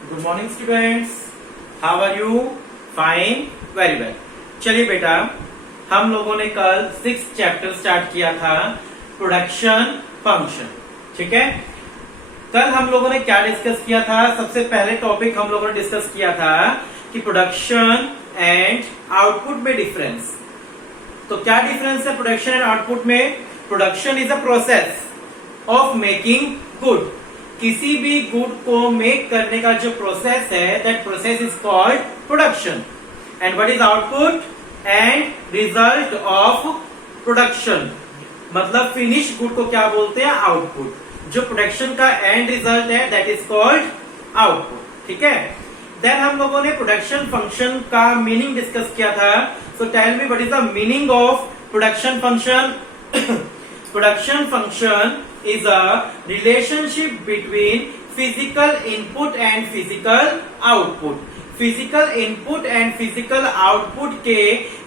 Good morning students, how are you? Fine, very well. चलिए बेटा, हम लोगों ने कल 6th चैप्टर स्टार्ट किया था, प्रोडक्शन फंक्शन। ठीक है, कल हम लोगों ने क्या डिस्कस किया था? सबसे पहले टॉपिक हम लोगों ने डिस्कस किया था कि प्रोडक्शन एंड आउटपुट में डिफरेंस। तो क्या डिफरेंस है प्रोडक्शन एंड आउटपुट में? Production is a process of making good. किसी भी गुड को मेक करने का जो प्रोसेस है, that process is called production. And what is output? End result of production. मतलब फिनिश गुड को क्या बोलते हैं? आउटपुट। जो प्रोडक्शन का एंड रिजल्ट है, दैट इज कॉल्ड आउटपुट। ठीक है, देन हम लोगों ने प्रोडक्शन फंक्शन का मीनिंग डिस्कस किया था। So tell me what is the meaning of production function? Production function is a relationship between physical input and physical output. Physical input and physical output के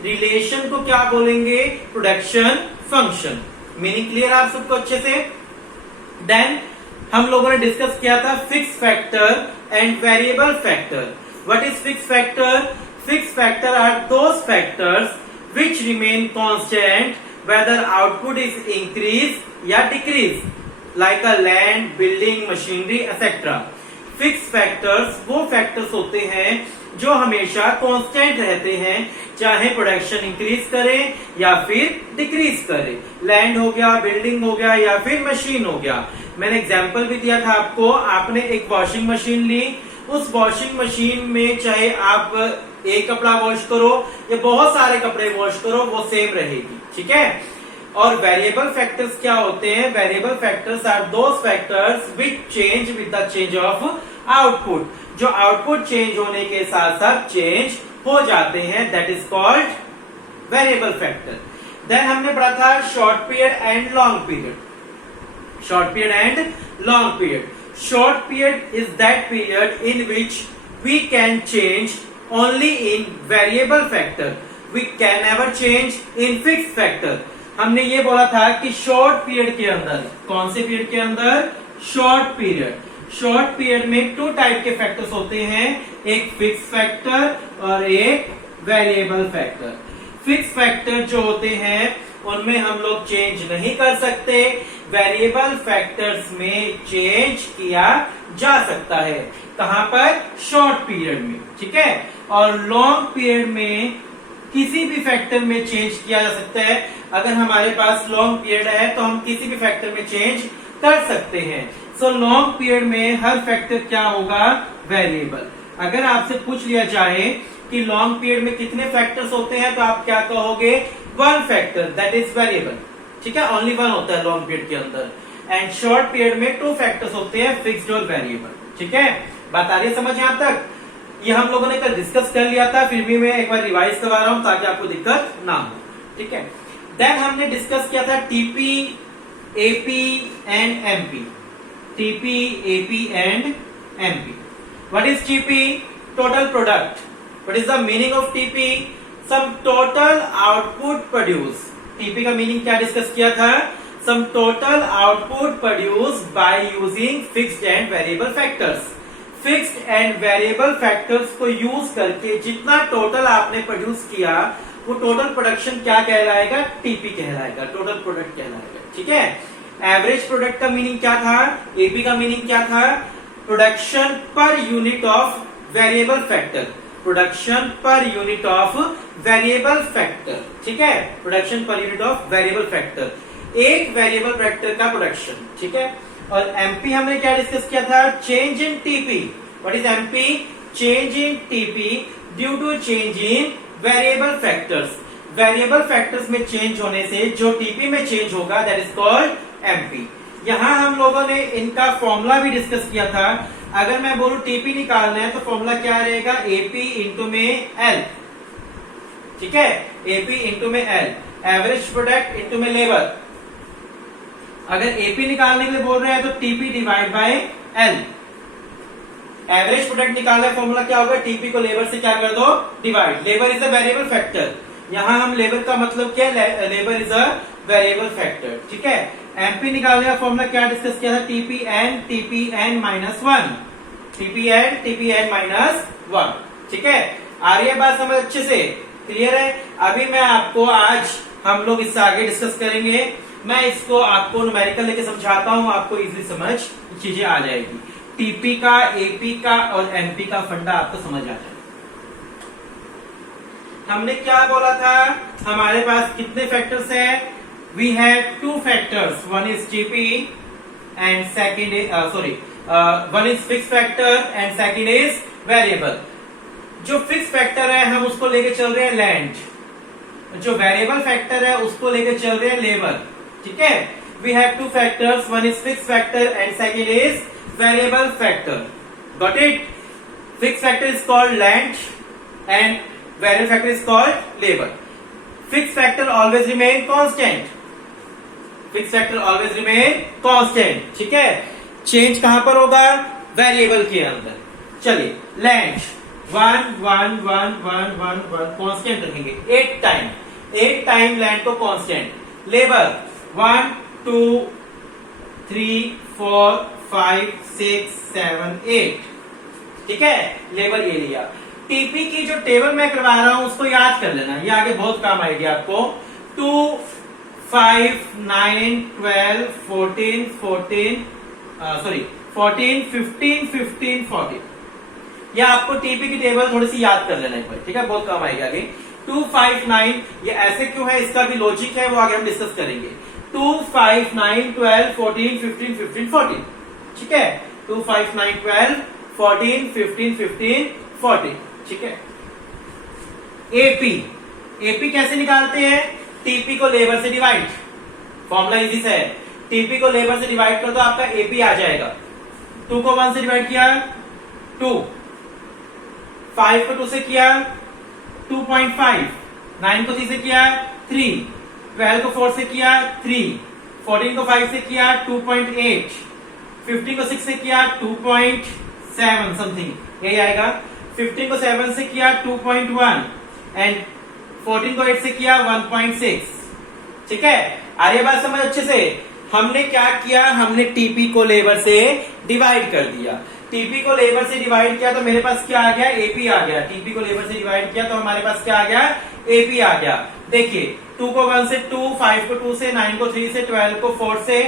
relation को क्या बोलेंगे? Production function. Meaning clear आप सबको अच्छे से? Then हम लोगों ने डिस्कस किया था fix factor and variable factor. What is fix factor? Fix factor are those factors which remain constant whether output is increase या decrease, like a land, building, machinery etcetera. Fix factors वो factors होते हैं जो हमेशा constant रहते हैं, चाहे production increase करे या फिर डिक्रीज करे। लैंड हो गया, बिल्डिंग हो गया या फिर मशीन हो गया। मैंने एग्जांपल भी दिया था आपको। आपने एक वॉशिंग मशीन ली, उस वॉशिंग मशीन में चाहे आप एक कपड़ा वॉश करो या बहुत सारे कपड़े वॉश करो, वो सेम रहेगी। ठीक है, और वेरिएबल फैक्टर्स क्या होते हैं? Variable factors are those factors which change with the change of output. जो आउटपुट चेंज होने के साथ साथ चेंज हो जाते हैं, that is called variable factor. Then हमने पढ़ा था short period and long period. Short period and long period. Short period is that period in which we can change only in variable factor, we can never change in fix factor. हमने ये बोला था कि short period के अंदर, कौन से period के अंदर? Short period. शॉर्ट पीरियड में टू टाइप के फैक्टर्स होते हैं, एक फिक्स फैक्टर और एक वेरिएबल फैक्टर। फिक्स फैक्टर जो होते हैं उनमें हम लोग चेंज नहीं कर सकते, वेरिएबल फैक्टर्स में चेंज किया जा सकता है। कहां पर? शॉर्ट पीरियड में। ठीक है, और लॉन्ग पीरियड में किसी भी फैक्टर में चेंज किया जा सकता है। अगर हमारे पास लॉन्ग पीरियड है तो हम किसी भी फैक्टर में चेंज कर सकते हैं। सो लॉन्ग पीरियड में हर फैक्टर क्या होगा? वेरिएबल। अगर आपसे पूछ लिया जाए कि लॉन्ग पीरियड में कितने फैक्टर्स होते हैं, तो आप क्या कहोगे? One factor, that is variable. ठीक है, ओनली वन होता है लॉन्ग पीरियड के अंदर। एंड शॉर्ट पीरियड में टू फैक्टर्स होते हैं, फिक्स्ड और वेरिएबल। ठीक है, बात आ रही है समझ यहां तक? ये हम लोगों ने कल डिस्कस कर लिया था, फिर भी मैं एक बार रिवाइज करवा रहा हूं ताकि आपको दिक्कत ना हो। ठीक है, देन हमने डिस्कस किया था TP, AP and MP. TP, AP and MP. What is TP? Total product. What is the meaning of TP? Sum total output produce. TP का मीनिंग क्या डिस्कस किया था? Sum total output produce by using fixed and variable factors. Fixed and variable factors को use करके जितना total आपने produce किया, वो टोटल प्रोडक्शन क्या कहलाएगा? टीपी कहलाएगा, टोटल प्रोडक्ट कहलाएगा। ठीक है, एवरेज प्रोडक्ट का मीनिंग क्या था? एपी का मीनिंग क्या था? Production per unit of variable factor. Production per unit of variable factor. ठीक है, production per unit of variable factor, एक वेरिएबल फैक्टर का प्रोडक्शन। ठीक है, और एमपी हमने क्या डिस्कस किया था? Change in TP. What is MP? Change in TP due to change in variable factors. Variable factors में चेंज होने से जो टीपी में चेंज होगा, दैट इज कॉल्ड एमपी। यहां हम लोगों ने इनका फॉर्मूला भी डिस्कस किया था। अगर मैं बोलूं टीपी निकालना है तो फॉर्मूला क्या रहेगा? एपी इंटू में एल। ठीक है, एपी इंटू में एल, एवरेज प्रोडक्ट इंटू में लेबर। अगर एपी निकालने के लिए बोल रहे हैं तो TP divide by L. Average product निकालना है, फॉर्मूला क्या होगा? टीपी को लेबर से क्या कर दो? Divide. Labour is a variable factor. यहां हम लेबर का मतलब क्या है? Labour is a variable factor. ठीक है, एमपी निकालने का फॉर्मूला क्या डिस्कस किया था? TP N minus 1। TPN minus 1। ठीक है, आ रही है बात समझ अच्छे से? क्लियर है? अभी मैं आपको आज हम लोग इससे आगे डिस्कस करेंगे। मैं इसको आपको न्यूमेरिकल लेके समझाता हूं, आपको इजीली समझ चीजें आ जाएगी। टीपी का, एपी का और एमपी का फंडा आपको समझ आ जाएगा। हमने क्या बोला था? हमारे पास कितने फैक्टर्स हैं? We have 2 factors, one is TP and second is one is fix factor and second is variable. जो फिक्स फैक्टर है हम उसको लेके चल रहे हैं लैंड, जो वेरिएबल फैक्टर है उसको लेके चल रहे हैं लेबर। ठीक है, we have 2 factors, one is fix factor and second is variable factor. Got it? Fix factor is called land and variable factor is called labour. Fix factor always remain constant, fix factor always remain constant. ठीक है, change कहां पर होगा? Variable के अंदर। चलिए, land 1 1 1 1 1 1 constant रखेंगे 8 time land को कांस्टेंट। लेबर 1 2 3 4 5 6 7 8। ठीक है, लेबर ये लिया। टीपी की जो टेबल मैं करवा रहा हूं उसको याद कर लेना, ये आगे बहुत काम आएगी आपको। 2 5 9 12 14 15 15 14। या आपको टीपी की टेबल थोड़ी सी याद कर लेना एक बार। ठीक है, बहुत काम आएगा आगे। 2 5 9 ये ऐसे क्यों है, इसका भी लॉजिक है, वो आगे हम डिस्कस करेंगे। 2 5 9 12 14 15 15 14। ठीक है, 2 5 9 12 14 15 15 14। ठीक है, एपी कैसे निकालते हैं? टीपी को लेबर से डिवाइड, फॉर्मूला इजी से है। टीपी को लेबर से डिवाइड कर दो, आपका एपी आ जाएगा। 2 को 1 से डिवाइड किया 2, 5 को 2 से किया 2.5, 9 को 3 से किया 3, 12 को 4 से किया 3, 14 को 5 से किया 2.8, 15 को 6 से किया 2.7 समथिंग यही आएगा। 15 को 7 से किया 2.1 एंड 14 को 8 से किया 1.6। ठीक है, आ रही है बात समझ अच्छे से? हमने क्या किया? हमने टीपी को लेबर से डिवाइड कर दिया। टीपी को लेबर से डिवाइड किया तो मेरे पास क्या आ गया? एपी आ गया। टीपी को लेबर से डिवाइड किया तो हमारे पास क्या आ गया? एपी आ गया। देखिए, 2 को 1 से 2, 5 को 2 से, 9 को 3 से, 12 को 4 से,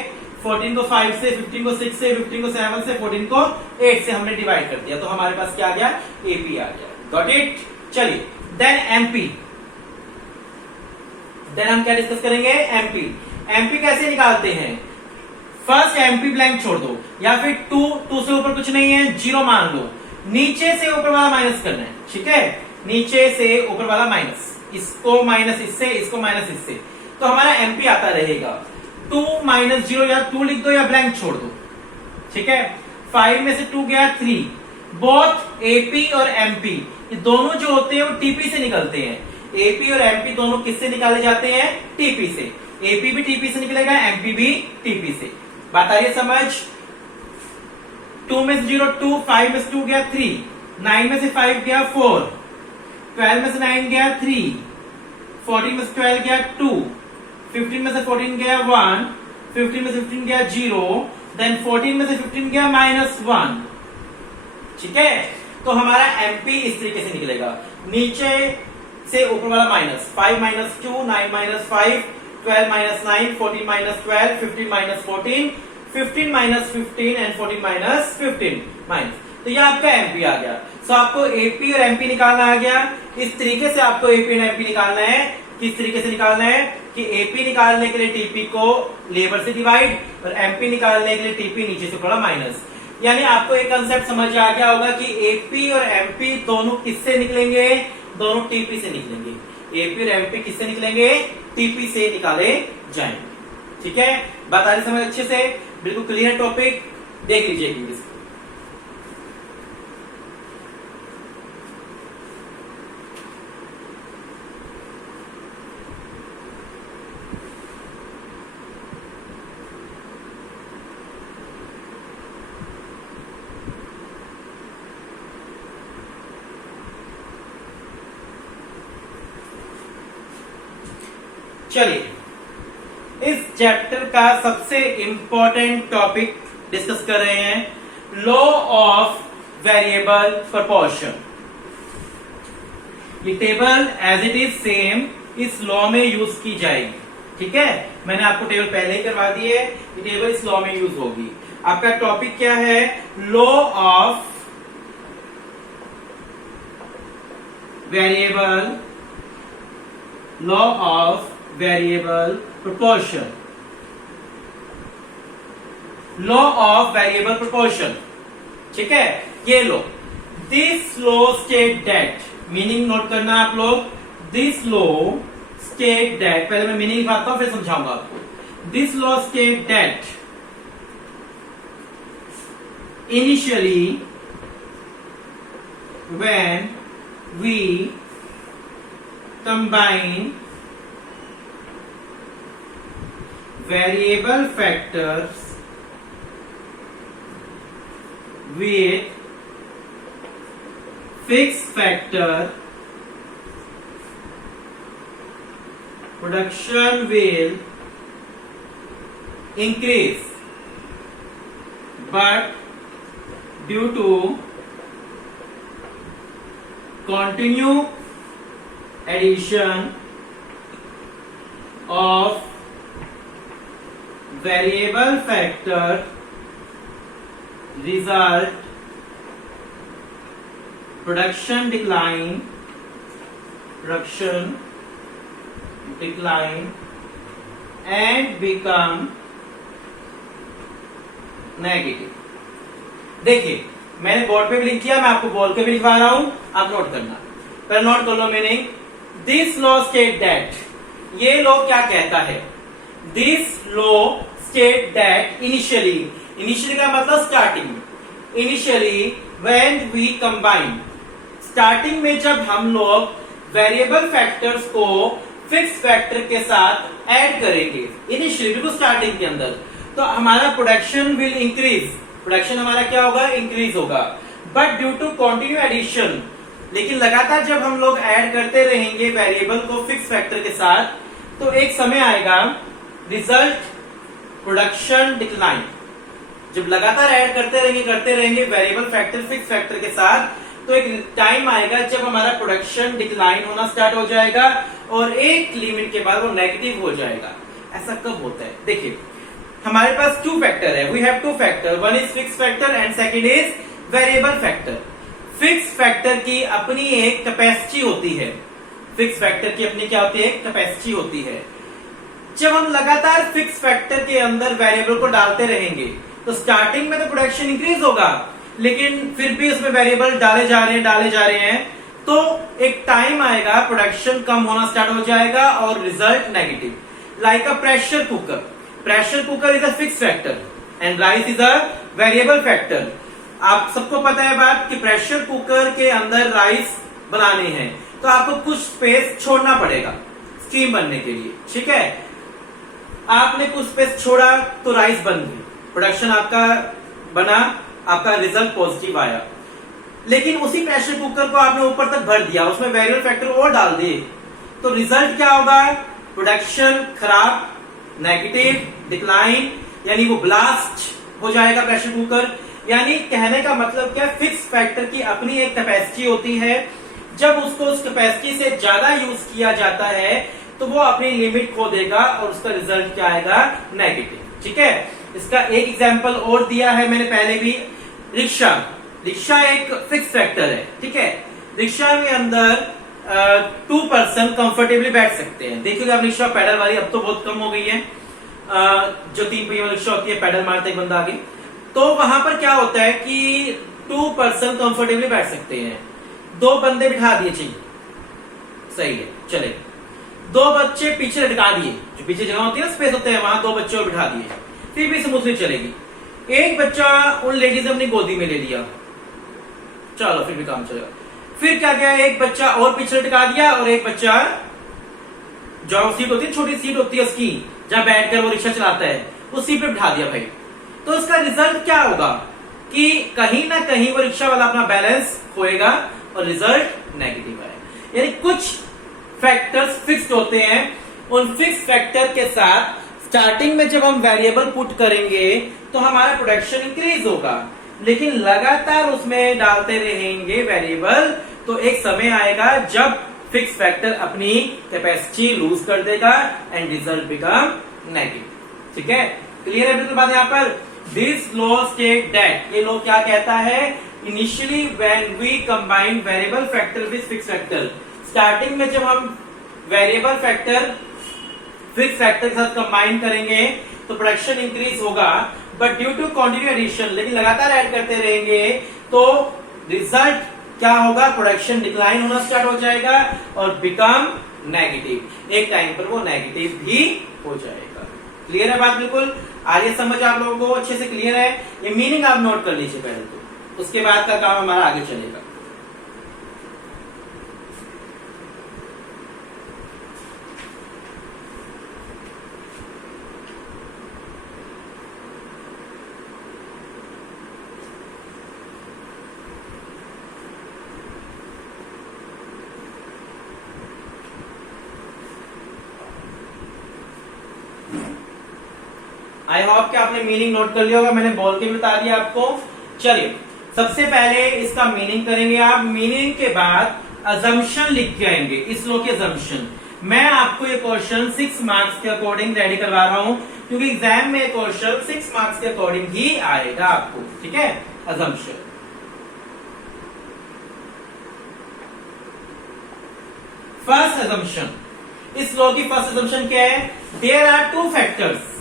14 को 5 से, 15 को 6 से, 15 को 7 से, 14 को 8 से हमने डिवाइड कर दिया तो हमारे पास क्या आ गया? एपी आ गया। Got it? चलिए, देन एमपी। देन हम क्या डिस्कस करेंगे? एमपी कैसे निकालते हैं? फर्स्ट एमपी ब्लैंक छोड़ दो, या फिर 2 से ऊपर कुछ नहीं है, 0 मान लो। नीचे से ऊपर वाला माइनस करना है। ठीक है, नीचे से ऊपर वाला माइनस, इसको माइनस इससे, इसको माइनस इससे, तो हमारा एमपी आता रहेगा 2 माइनस 0, या 2 लिख दो या ब्लैंक छोड़ दो। ठीक है, 5 में से 2 गया 3। बोथ एपी और एमपी ये दोनों जो होते हैं वो टीपी से निकलते हैं। एपी और एमपी दोनों किससे निकाले जाते हैं? टीपी से। एपी भी टीपी से निकलेगा, एमपी भी टीपी से। बात आ रही है समझ? 2 में से 0 2, 5 में से 2 गया 3, 9 में से 5 गया 4, 12 में से 9 गया 3, 14 में से 12 गया 2, 15 में से 14 गया 1, 15 में से 15 गया 0, देन 14 में से 15 गया -1। ठीक है, तो हमारा एमपी इस तरीके से निकलेगा, नीचे से ऊपर वाला minus, 5 minus 2, 9 minus 5, 12 minus 9, 14 minus 12, 15 minus 14, 15 minus 15 and 14 minus 15 minus. तो ये आपका एमपी आ गया। सो आपको एपी और एमपी निकालना आ गया। इस तरीके से आपको एपी और एमपी निकालना है। किस तरीके से निकालना है कि एपी निकालने के लिए टीपी को लेबर से डिवाइड और एमपी निकालने के लिए टीपी नीचे से थोड़ा माइनस। यानी आपको एक कंसेप्ट समझ आ गया होगा कि एपी और एमपी दोनों किससे निकलेंगे? दोनों टीपी से निकलेंगे। एपी और एमपी किससे निकलेंगे? टीपी से निकाले जाएंगे। ठीक है, बात आ रही समझ अच्छे से? बिल्कुल क्लियर टॉपिक, देख लीजिए। चलिए, इस चैप्टर का सबसे इंपॉर्टेंट टॉपिक डिस्कस कर रहे हैं, लॉ ऑफ वेरिएबल प्रोपोर्शन। ये table as it is same इस लॉ में यूज की जाएगी, ठीक है। मैंने आपको टेबल पहले ही करवा दी है, ये टेबल इस लॉ में यूज होगी। आपका टॉपिक क्या है? Law of variable, law of variable proportion, law of variable proportion, ठीक है। ये लो, this law state that, meaning note करना आप लोग। दिस लॉ स्टेट दैट, पहले मैं मीनिंग लिखवाता हूं फिर समझाऊंगा आपको। This law state that initially when we combine variable factors with fixed factor, production will increase, but due to continue addition of variable factor result production decline and become negative. देखिए मैंने board पे भी लिख किया, मैं आपको बोल के भी लिखवा रहा हूं, आप नोट करना। पर नोट कर लो meaning. This law state that, ये लॉ क्या कहता है? This law state that initially, initially का मतलब स्टार्टिंग में, initially when we combine, starting में जब हम लोग वेरिएबल फैक्टर्स को फिक्स फैक्टर के साथ ऐड करेंगे, इनिशियली बिल्कुल स्टार्टिंग के अंदर, तो हमारा प्रोडक्शन विल इंक्रीज, प्रोडक्शन हमारा क्या होगा? इंक्रीज होगा। But due to continue addition, लेकिन लगातार जब हम लोग ऐड करते रहेंगे वेरिएबल को फिक्स फैक्टर के साथ, तो एक समय आएगा रिजल्ट प्रोडक्शन डिक्लाइन। जब लगातार ऐड करते रहेंगे वेरिएबल फैक्टर फिक्स फैक्टर के साथ, तो एक टाइम आएगा जब हमारा प्रोडक्शन डिक्लाइन होना स्टार्ट हो जाएगा और एक लिमिट के बाद वो नेगेटिव हो जाएगा। ऐसा कब होता है? देखिए हमारे पास टू फैक्टर है, we have two factor, one is fix factor and second is variable factor. Fix factor की अपनी एक कैपेसिटी होती है, फिक्स फैक्टर की अपनी क्या होती है? कैपेसिटी होती है। जब हम लगातार फिक्स फैक्टर के अंदर वेरिएबल को डालते रहेंगे तो स्टार्टिंग में तो प्रोडक्शन इंक्रीज होगा, लेकिन फिर भी उसमें वेरिएबल डाले जा रहे हैं, तो एक टाइम आएगा प्रोडक्शन कम होना स्टार्ट हो जाएगा और result negative. Like a pressure cooker, pressure cooker is a fix factor and rice is a variable factor. आप सबको पता है बात कि प्रेशर कुकर के अंदर राइस बनाने हैं तो आपको कुछ स्पेस छोड़ना पड़ेगा स्टीम बनने के लिए, ठीक है। आपने कुछ स्पेस छोड़ा तो राइस बन गई, प्रोडक्शन आपका बना, आपका रिजल्ट पॉजिटिव आया। लेकिन उसी प्रेशर कुकर को आपने ऊपर तक भर दिया, उसमें वेरिएबल फैक्टर और डाल दिए, तो रिजल्ट क्या होगा? प्रोडक्शन खराब, नेगेटिव, डिक्लाइन, यानी वो ब्लास्ट हो जाएगा प्रेशर कुकर। यानी कहने का मतलब क्या? फिक्स फैक्टर की अपनी एक कैपेसिटी होती है, जब उसको उस कैपेसिटी से ज्यादा यूज किया जाता है तो वो अपनी लिमिट खो देगा और उसका रिजल्ट क्या आएगा? नेगेटिव, ठीक है। इसका एक एग्जांपल और दिया है मैंने पहले भी, रिक्शा। रिक्शा एक फिक्स फैक्टर है, ठीक है। रिक्शा में अंदर 2 पर्सन कंफर्टेबली बैठ सकते हैं। देखिए आप रिक्शा पैडल वाली अब तो बहुत कम हो गई है, जो 3 पहिया वाली रिक्शा होती है, पैडल मारते एक बंदा आगे, तो वहां पर क्या होता है कि 2 पर्सन कंफर्टेबली बैठ सकते हैं। 2 बंदे बिठा दिए, चाहिए, सही है, चले। 2 बच्चे पीछे लटका दिए, जो पीछे जगह होती है ना, स्पेस होते हैं, वहां 2 बच्चे और बिठा दिए, फिर भी स्मूथली चलेगी। एक बच्चा उन लेडीज अपनी गोदी में ले लिया, चलो फिर भी काम चलेगा। फिर क्या किया? एक बच्चा और पीछे लटका दिया और एक बच्चा, जो सीट होती है, छोटी सीट होती है उसकी, जहां बैठकर वो रिक्शा चलाता है, उस सीट पे बिठा दिया भाई। तो इसका रिजल्ट क्या होगा कि कहीं ना कहीं वो रिक्शा वाला अपना बैलेंस खोएगा और रिजल्ट नेगेटिव आएगा। यानी कुछ फैक्टर्स फिक्स्ड होते हैं, उन फिक्स फैक्टर के साथ स्टार्टिंग में जब हम वेरिएबल पुट करेंगे तो हमारा प्रोडक्शन इंक्रीज होगा, लेकिन लगातार उसमें डालते रहेंगे वेरिएबल, तो एक समय आएगा जब फिक्स फैक्टर अपनी कैपेसिटी लूज कर देगा एंड रिजल्ट बिकम नेगेटिव। ठीक है, क्लियर है बिल्कुल बात यहाँ पर। दिस लॉ स्टेट दैट, ये लॉ क्या कहता है, initially when we combine variable factor with fix factor, starting में जब हम वेरिएबल फैक्टर फिक्स फैक्टर के साथ कंबाइन करेंगे तो प्रोडक्शन इंक्रीज होगा, but due to continue addition, लेकिन लगातार ऐड करते रहेंगे तो रिजल्ट क्या होगा, प्रोडक्शन डिक्लाइन होना स्टार्ट हो जाएगा और बिकम नेगेटिव, एक टाइम पर वो नेगेटिव भी हो जाएगा। क्लियर है बात बिल्कुल, आगे समझ आप लोगों को अच्छे से क्लियर है। ये मीनिंग आप नोट कर लीजिए पहले तो, उसके बाद का काम हमारा आगे चलेगा। आई होप कि आपने मीनिंग नोट कर लिया होगा, मैंने बोल के भी बता दिया आपको। चलिए सबसे पहले इसका मीनिंग करेंगे आप, मीनिंग के बाद अजम्पशन लिख के आएंगे, इस लो के अजम्पशन। मैं आपको ये क्वेश्चन 6 मार्क्स के अकॉर्डिंग रेडी करवा रहा हूं, क्योंकि एग्जाम में क्वेश्चन 6 मार्क्स के अकॉर्डिंग ही आएगा आपको। ठीक है, अजम्पशन। फर्स्ट अजम्पशन, इस लॉ की फर्स्ट अजम्पशन क्या है, there are two factors,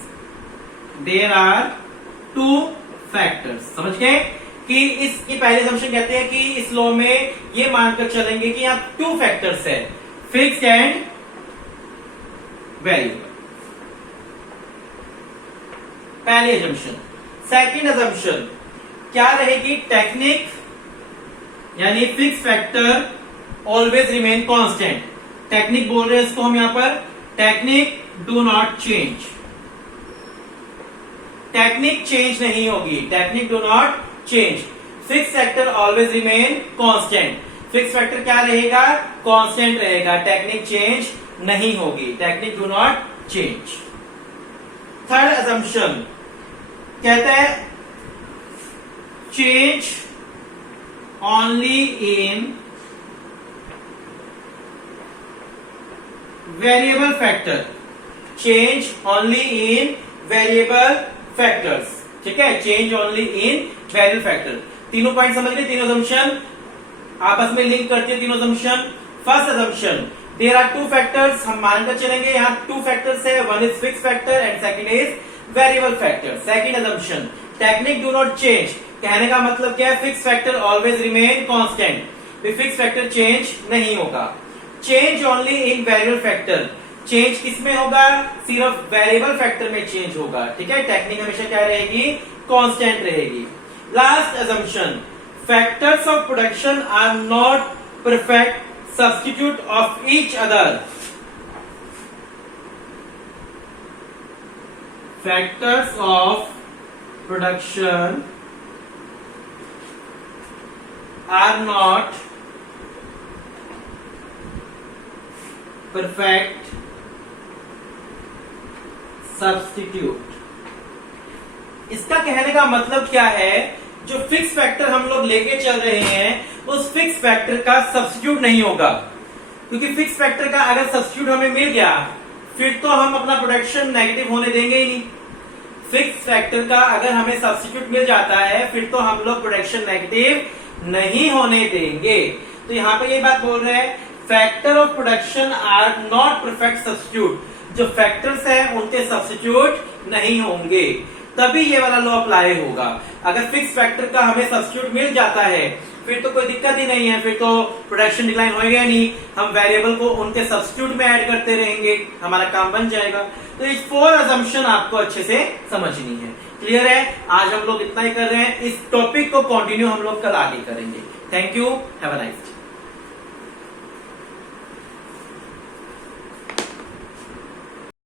there are two factors. समझ गए कि इसकी पहले अजम्पशन कहते हैं कि इस लॉ में ये मानकर चलेंगे कि यहां टू फैक्टर्स है, फिक्स्ड एंड वेरिएबल, पहली अजम्पशन। सेकंड अजम्पशन क्या रहेगी, टेक्निक यानी fix factor always remain constant. Technique बोल रहे हैं इसको हम यहां पर, technique do not change, technique change नहीं होगी, technique do not change. Fix factor always remain constant, fix factor क्या रहेगा, कांस्टेंट रहेगा, टेक्निक चेंज नहीं होगी, technique do not change. Third assumption कहता है change only in variable factor, change only in variable factors. ठीक है, change only in variable factor. तीनों पॉइंट समझ गए, तीनों अजम्पशन आपस में लिंक करती है तीनों assumption. First assumption, there are two factors, हम मानकर चलेंगे यहाँ टू फैक्टर्स है, one is fix factor and second is variable factor. Second assumption, technique do not change, कहने का मतलब क्या है, fix factor always remain constant, fix factor change नहीं होगा। Change only in variable factor, change किसमें होगा, सिर्फ वेरिएबल फैक्टर में चेंज होगा। ठीक है, टेक्निक हमेशा क्या रहेगी, कांस्टेंट रहेगी। Last assumption, factors of production are not perfect substitute of each other, factors of production are not perfect substitute. इसका कहने का मतलब क्या है, जो फिक्स फैक्टर हम लोग लेके चल रहे हैं उस फिक्स फैक्टर का सब्स्टिट्यूट नहीं होगा, क्योंकि फिक्स फैक्टर का अगर सब्स्टिट्यूट हमें मिल गया फिर तो हम अपना प्रोडक्शन नेगेटिव होने देंगे ही नहीं। फिक्स फैक्टर का अगर हमें सब्स्टिट्यूट मिल जाता है फिर तो हम लोग प्रोडक्शन नेगेटिव नहीं होने देंगे। तो यहां पर ये बात बोल रहे हैं, factor of production are not perfect substitute, जो फैक्टर्स हैं उनके सब्स्टिट्यूट नहीं होंगे, तभी ये वाला लॉ अप्लाई होगा। अगर फिक्स फैक्टर का हमें सब्स्टिट्यूट मिल जाता है फिर तो कोई दिक्कत ही नहीं है, फिर तो प्रोडक्शन डिक्लाइन होएगा नहीं, हम वेरिएबल को उनके सब्स्टिट्यूट में ऐड करते रहेंगे, हमारा काम बन जाएगा। तो ये 4 अजम्पशन आपको अच्छे से समझनी है। क्लियर है, आज हम लोग इतना ही कर रहे हैं, इस टॉपिक को कंटिन्यू हम लोग कल आगे करेंगे। Thank you, have a nice day.